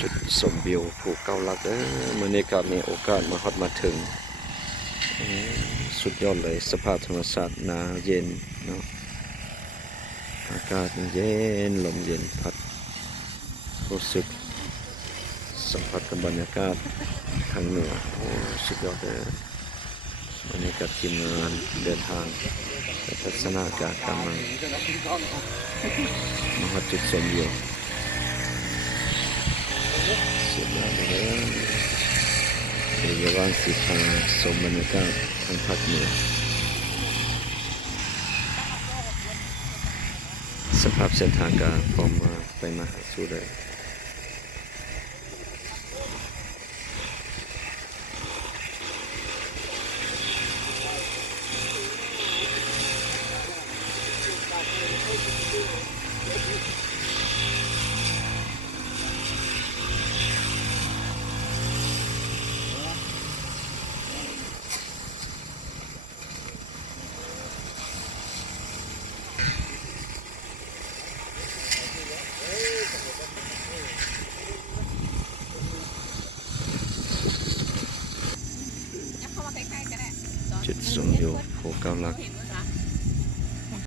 จุดชมวิวภูเก้าลักมื้อนี้ก็มีโอกาสมาฮอดมาถึงสุดยอดเลยสภาพธรรมชาติหนาวเย็นเนาะอากาศเย็นลมเย็นพัดรู้สึกสัมผัสกับบรรยากาศทางเหนือโอ้สุดยอดเลยวันนี้กับทีมงานเดินทางไปทัศนาการกำลังมาฮอดจุดชมวิวสุดยอดเลยในระหว่างสิพาชมบรรยากาศทางภาคเหนือสภาพเส้นทางก็พร้อมมาไปมาหาสู่เลยจุดชมวิวภูเก้าลัก